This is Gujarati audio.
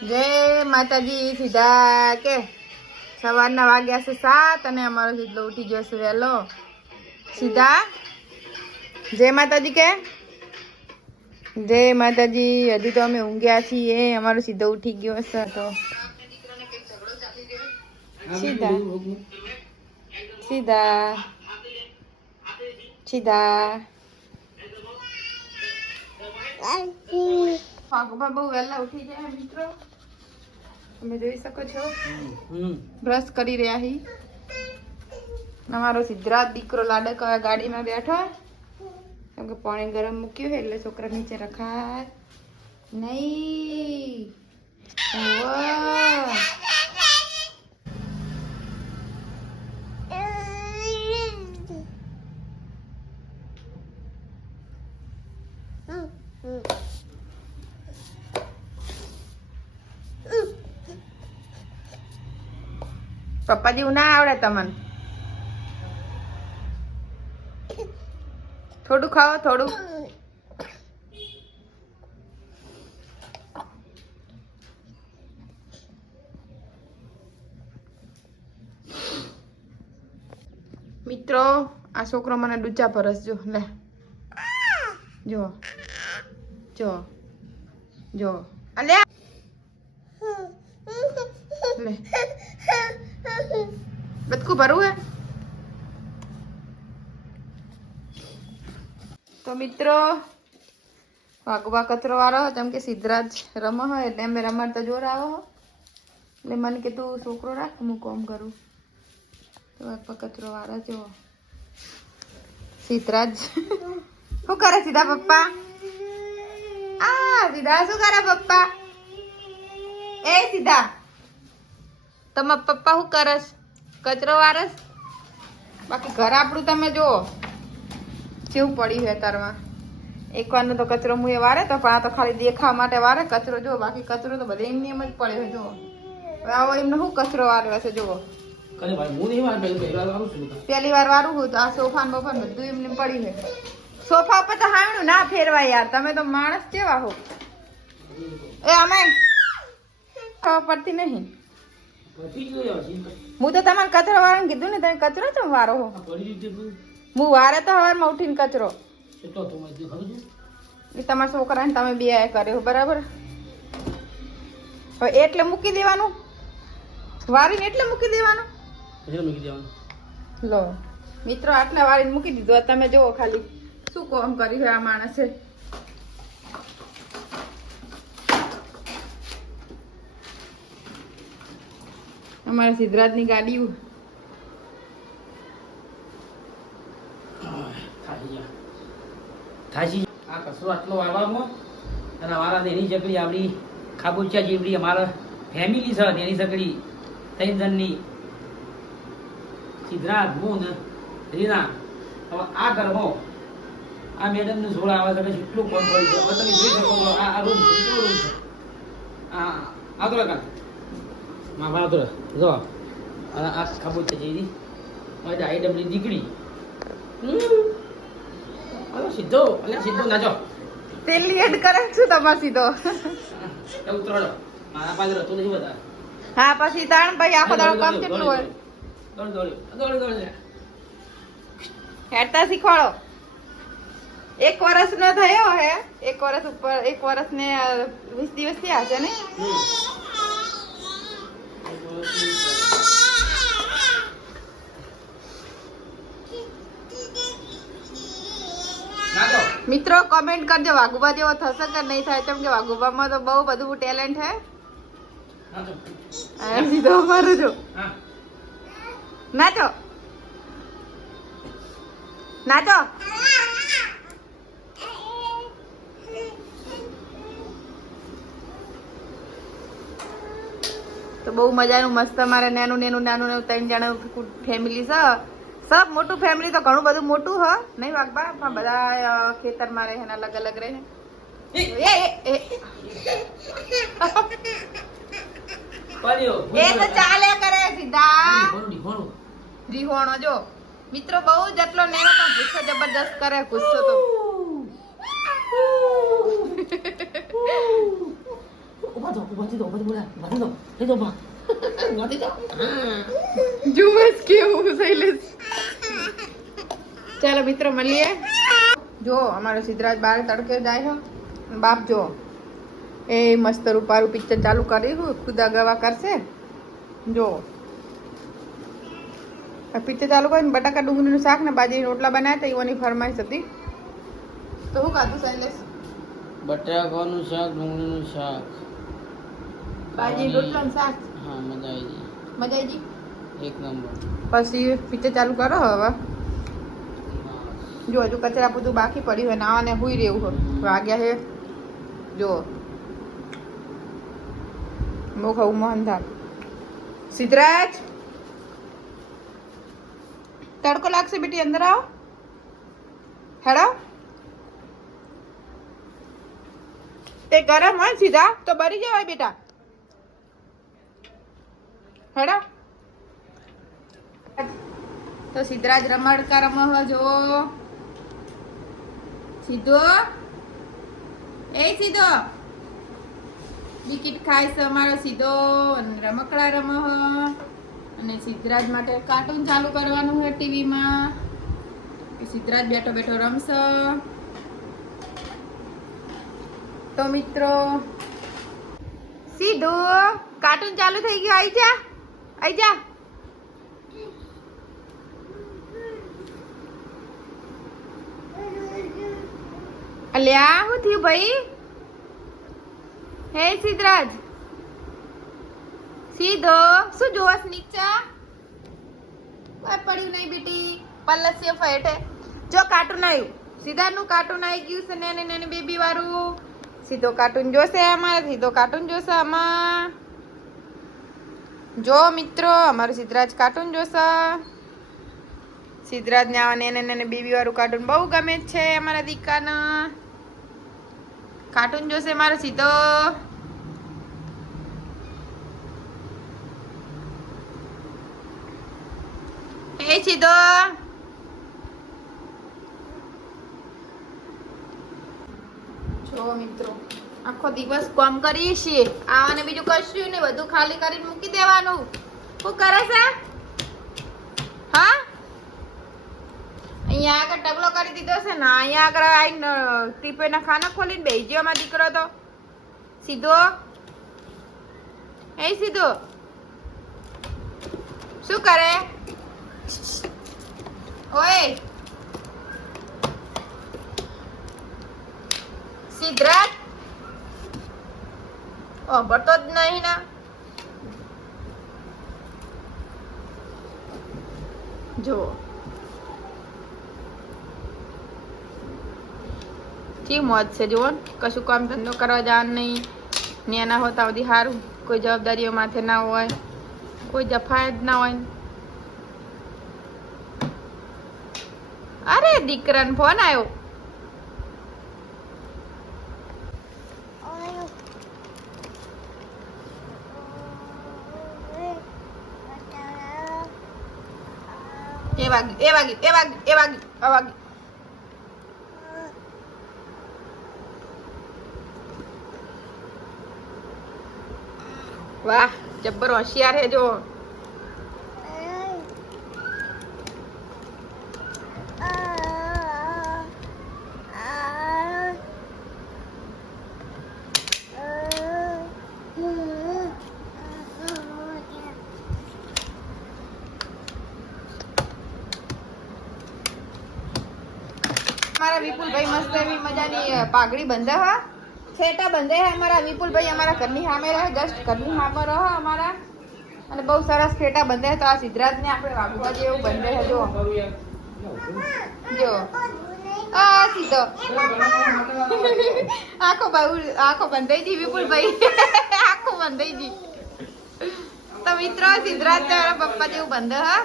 જય માતાજી સીધા કે સવારના વાગ્યા છે સાત અને અમારો સીધો ઉઠી ગયો છે વહેલો. સીધા? જય માતાજી કે? જય માતાજી હજી તો અમે ઊંઘ્યા છીએ. અમારો સીધો ઉઠી ગયો છે તો. સીધા. સીધા. સીધા. વાઘુબા બહુ વહેલા ઉઠી ગયા મિત્રો. તમે જોઈ શકો છો. બ્રશ કરી રહ્યા હી. અમારો સિદ્ધરાજ દીકરો લાડક ગાડીમાં બેઠો. કેમ કે પાણી ગરમ મૂક્યું છે એટલે છોકરા નીચે રખાય નહીં. વાહ. પપ્પા જેવું ના આવડે તમને? થોડું ખાઓ, થોડું. મિત્રો, આ છોકરો મને ડૂચા પરસ જો, લે. જો જો જો. અલ્યા લે બદકું ભરવું હે તો મિત્રો વાગવા કચરો વાળો જેમ કે સિદ્ધરાજ રમો હોય એટલે અમે રમાડતા જોર આવો હો. એટલે મને તું છોકરો રાખ, હું કોમ કરું. તો વાગવા કચરો વાળો જો સિદ્ધરાજ. શું કરે સીધા પપ્પા? આ, સીધા, શું કરે પપ્પા? એ સીધા. તમારા પપ્પા શું કરસ કચરો વારસ બાકી ઘર આપણું તમે જુઓ. કેવું પડ્યું છે તારમાં એકવારનો તો કચરો મુએ વારે તો પણ આ તો ખાલી દેખાવા માટે વારે. કચરો જો બાકી કચરો તો બધે એમની એમ જ પડ્યો છે જુઓ. હવે આવો એમને શું કચરો વાર્યો છે જુઓ. પહેલું વાર વારું હું તો આ સોફા ને બફા બધું એમને એમ પડ્યું છે. સોફા ઉપર તો હાવણું ના ફેરવાય યાર. તમે તો માણસ કેવા હો? એ અમે. ખબર પડતી નહીં. હું તો તમારે કચરો વાળાને કીધું ને તમે કચરો ચમ વારો હો? હું વારે તો સવારમાં ઉઠીને કચરો. એ તમારા છોકરાને તમે બે કર્યો બરાબર? હવે એટલે મૂકી દેવાનું? વારીને એટલે મૂકી દેવાનું? લો મિત્રો આટલા વારીને મૂકી દીધો. તમે જુઓ ખાલી શું કોમ કર્યું આ માણસે? અમારા સિદ્ધરાજની ગાડી આ કચરો સિદ્ધરાજ, હું રીના. આ ઘરમાં આ મેડમનું આવે છે કેટલું આ રૂમ છે? રૂમ છે, આ આ તો કાકા માં તો જો અને આ ખાબુચિયા જેવી. હવે આઈ ડબલી દીકરી. અરે સીધો અલ્યા સીધો નાચો તેલી એડ કરે શું તમારે સીધો. એ ઉતરાડો. મારા પાસે રહેતો નથી બધા હા પછી તાણ ભાઈ આખો દાડો કામ કેટલું હોય? દોડ દોડ દોડ દોડ હેડતા શીખવાડો. એક વર્ષ નો થયો હે. એક વર્ષ ઉપર એક વર્ષ ને વીસ દિવસ થયા છે ને? મિત્રો કમેન્ટ કરજો વાઘુબા જેવો થશે કે નહીં થાય? કેમ કે વાઘુબામાં તો બહુ બધું ટેલેન્ટ અને સીધો મારું જો નાચો. નાચો. તો બહુ મજાનું મસ્ત મારે નાનું નાનું નાનું નાનું ત્રણ જણા ફેમિલી છે. સબ મોટું ફેમિલી તો ઘણું બધું મોટું હ નહીં વાગબા પણ બધા ખેતરમાં રહે ને અલગ અલગ રહે. એ તો ચાલે કરે સીધા. રીહોણો જો. મિત્રો બહુ જેટલો નેનો પણ ગુસ્સો જબરદસ્ત કરે ગુસ્સો તો. ઊભા થો ઊભા થઈ દો ઊભા બોલા ઊભા થઈ દો થઈ દો ઊભા ઊભા થઈ દો હા કેવું શૈલેષ ચાલો મિત્રો મળીએ જો અમારો સિદ્ધરાજ બાર તડકે જાય છે બાપ જો એ મસ્ત રૂપારું પિક્ચર ચાલુ કર્યું ખુદા ગવા કરશે જો પિક્ચર ચાલુ કરીને બટાકા ડુંગળીનું શાક ને બાજરી રોટલા બનાવ્યા હતા એવોની ફરમાઈશ હતી તો શું ખાધું શૈલેષ બટાકાનું શાક ડુંગળીનું શાક બાજરી રોટલાનું શાક. હા મજા આવી મજા આવી ગઈ? ગઈ એક નંબર. પછી પિક્ચર ચાલુ કરો હવે. જો હજુ કચરા બધું બાકી પડ્યું હોય નાવાને હુઈ રહેવું હોય વાગ્યા છે. જો. બહુ ખાવું મોહન સિદ્ધરાજ? તડકો લાગશે બેટી અંદર આવો. હેડો. તે ગરમ હોય સીધા તો બરી જવાય બેટા. હેડો તો સિદ્ધરાજ રમડકા રમવા જો સીધો એ સીધો બિકિટ ખાય અમારો સીધો અને રમકડા રમહ અને સિદ્ધરાજ માટે કાર્ટૂન ચાલુ કરવાનું છે ટીવીમાં. સિદ્ધરાજ બેઠો બેઠો રમશે. તો મિત્રો સીધો કાર્ટૂન ચાલુ થઈ ગયું, આઈ જા. આઈ જા અલ્યા હું થયું ભાઈ હે સિદ્ધરાજ સીધો શું જોવસ નીચા કોઈ પડ્યું નહીં બેટી પલ્લસ્ય ફેટે જો કાર્ટૂન આવ્યું સીધાનું કાર્ટૂન આવી ગયું છે નાની નાની બેબી વાળું સીધો કાર્ટૂન જોશે અમારે સીધો કાર્ટૂન જોશે આમાં જો મિત્રો, અમારું સિદ્ધરાજ કાર્ટૂન જોશે. સિદ્ધરાજ ને આવા નેને નેને વાળું કાર્ટૂન બહુ ગમે છે અમારા દીકાના. કાર્ટૂન જોશે મારો સીધો. એ સીધો. જો મિત્રો. આખો દિવસ કામ કરીએ છીએ. આવાને બીજું કશું ને બધું ખાલી કરીને મૂકી દેવાનું. શું કરે છે? હા? અહીંયા આગળ ટગલો કરી દીધો છે ને, અહીંયા આગળ આવીને ટીપેના ખાના ખોલીને બેસી ગયો અમારો દીકરો તો. સીધો? એ સીધો? શું કરે? ઓય! સિદ્ધરાજ? ભરતો જ નહીં ના. જુઓ. કેવી મોજ છે, જુઓ. કશું કામ ધંધો કરવા જવાનું નહીં. ન્યાના હોતા સુધી સારું કોઈ જવાબદારીઓ માથે ના હોય. કોઈ જફાય જ ના હોય. અરે, દીકરાને ફોન આવ્યો એ વાગ્યું એ વાગ્યું એ વાગ્યું એ વાગ્યું આ વાગ્યું વાહ, જબ્બર હોશિયાર હે જો. વિપુલભાઈ મસ્ત એવી મજાની પાઘડી બંધે હા. ફેટા બંધે હે અમારા વિપુલભાઈ, અમારા ઘરની સામે રહે જસ્ટ ઘરની સામે રહે અમારા. અને બહુ સરસ ફેટા બંધે. તો આ સિદ્ધરાજને આપણે વાગવા જેવું બંધે હે જો જો આ સીધો. આખો બહુ આખો બંધાઈ જી વિપુલભાઈ. આખો બંધાઈ જી તો મિત્રો, સિદ્ધરાજ તારા પપ્પા જેવું બંધ હા.